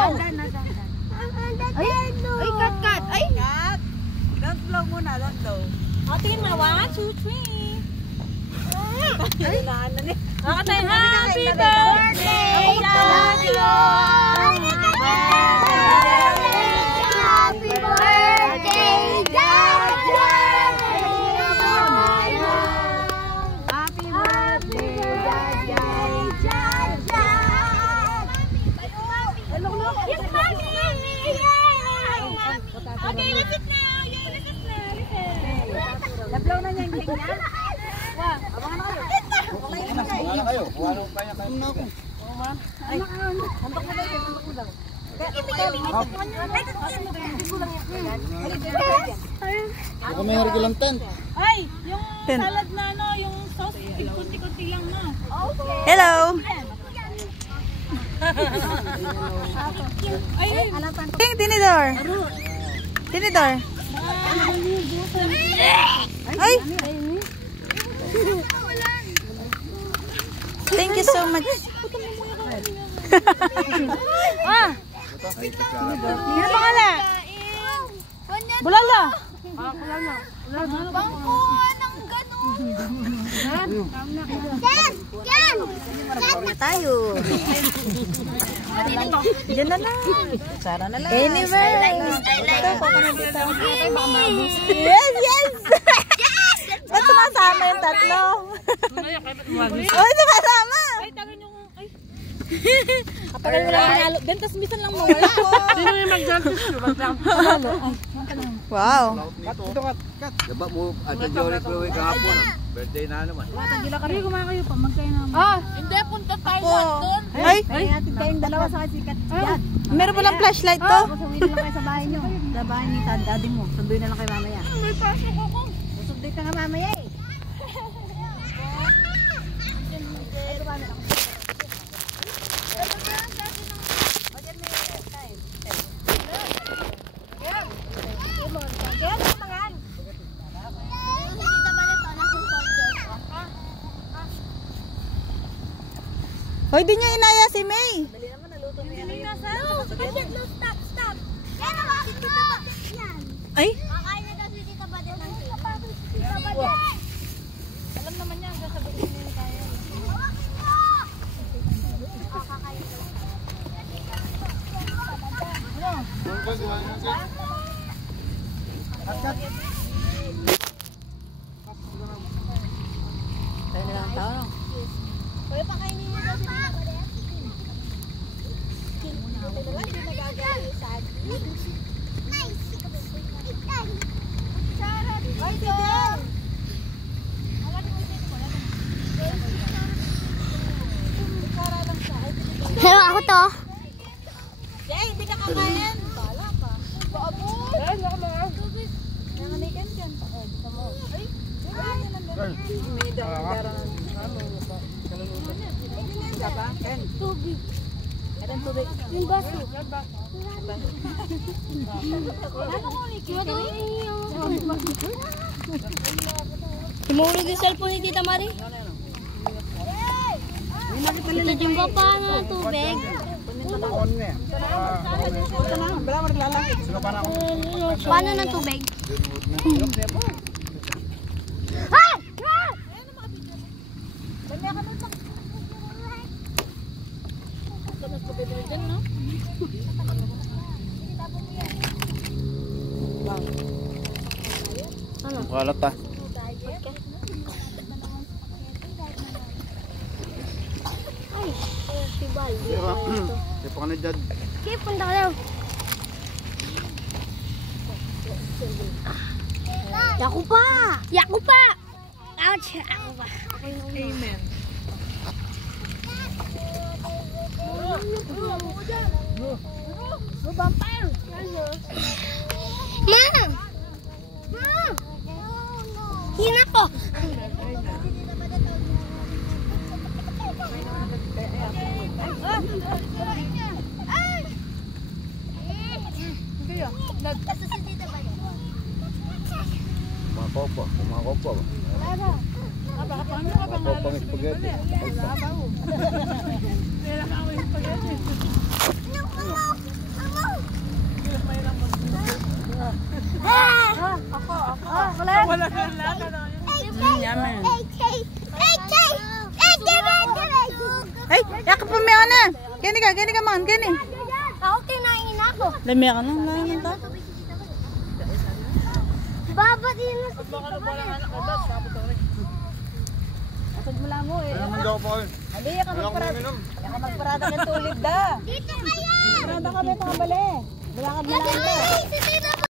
Ay, cut. Ay! Cut! Don't blow muna, don't blow. O, tingin mo. 1, 2, 3. Ay! Nakatayin. Happy birthday, Jaja! Happy birthday, Jaja! Happy birthday, Jaja! Yes, mommy! Okay, repeat now. Repeat now. Nablaw na niya yung cake niya? Wow, abangan na kayo. Wala na kayo. Wala nang kaya kayo. Ay, hantok mo daw. Baka may hargilang tent. Ay, yung salad na ano, yung sauce, kunti-kunti lang na. Hello! Ting, tinidor! Tinidor! Ay! Thank you so much. Ah! Ano pangalan? Bulala! Bangkuhan ng ganun. Yan! Marami tayo. Diyan na lang. Sara na lang. Anywhere. Yes, yes! Ba't sumasama yung tatlo? Uy, sumasama! Ay, tagal yung... Ay. Kapag wala panalo. Bentas misan lang mawala. Sino yung mag-jumpis yun? Wow. Kat. Diba mo, Ate Jory Chloe kahapon. Birthday na naman. Gila ka rin. Kumakayo pa. Magkain naman. Hindi, punta tayo doon. Ay! Ay, atin kayong dalawa sa sikat. Yan. Meron palang flashlight to. Sunduin na lang kayo sa bahay nyo. Sa bahay ni daddy mo. Sunduin na lang kayo mamaya. May pasok ako. Sunduin ka nga mamaya eh. Hoy, di niya inaya si May. Dali naman, naluto mo yan. No, stop. Yan ang aking tita Badet yan. Ay? Kakain na daw si tita Badet ng tita. Tita Badet. Alam naman niya, sasabihin niya tayo. Kakain daw. Tayo na lang tao. Pwede pa kainin niyo daw si tita Badet? Ito lang, hindi nagagalaw sa atin. Nice! Sarap! Ay, Fidel! Pero ako to. Jay, hindi ka kakain. Bala ka. Baboy! Ay, hindi ako mga. Nanganikan dyan. Ay, dito mo. Ay, may daw pera ng tubig. Anong tubig? Yung baso. Tumulog yung cellphone ni Tita Mari. Ito yung pa ng tubig. Paano ng tubig? Ah! Kalat ta. Ay, sibal. Di pa ka na dyan. Okay, punta ka daw. Yaku pa! Yaku pa! Ouch! Yaku pa. Amen. Ma! Ma! Hina ko! Mga kopa ba? Mga kopang spaghetti. Wala na lahat. Yaman. Ay, yakap pa may ana. Gani ka man, gani. Ako kinain ako. Lami ka nang lain ta. Baba din na sa Asad mo lang mo eh. Hindi ako pa yun. Hindi, ka magparada ng tulid da. dito kaya. Parada kami pangabali. Wala ka Dito kaya.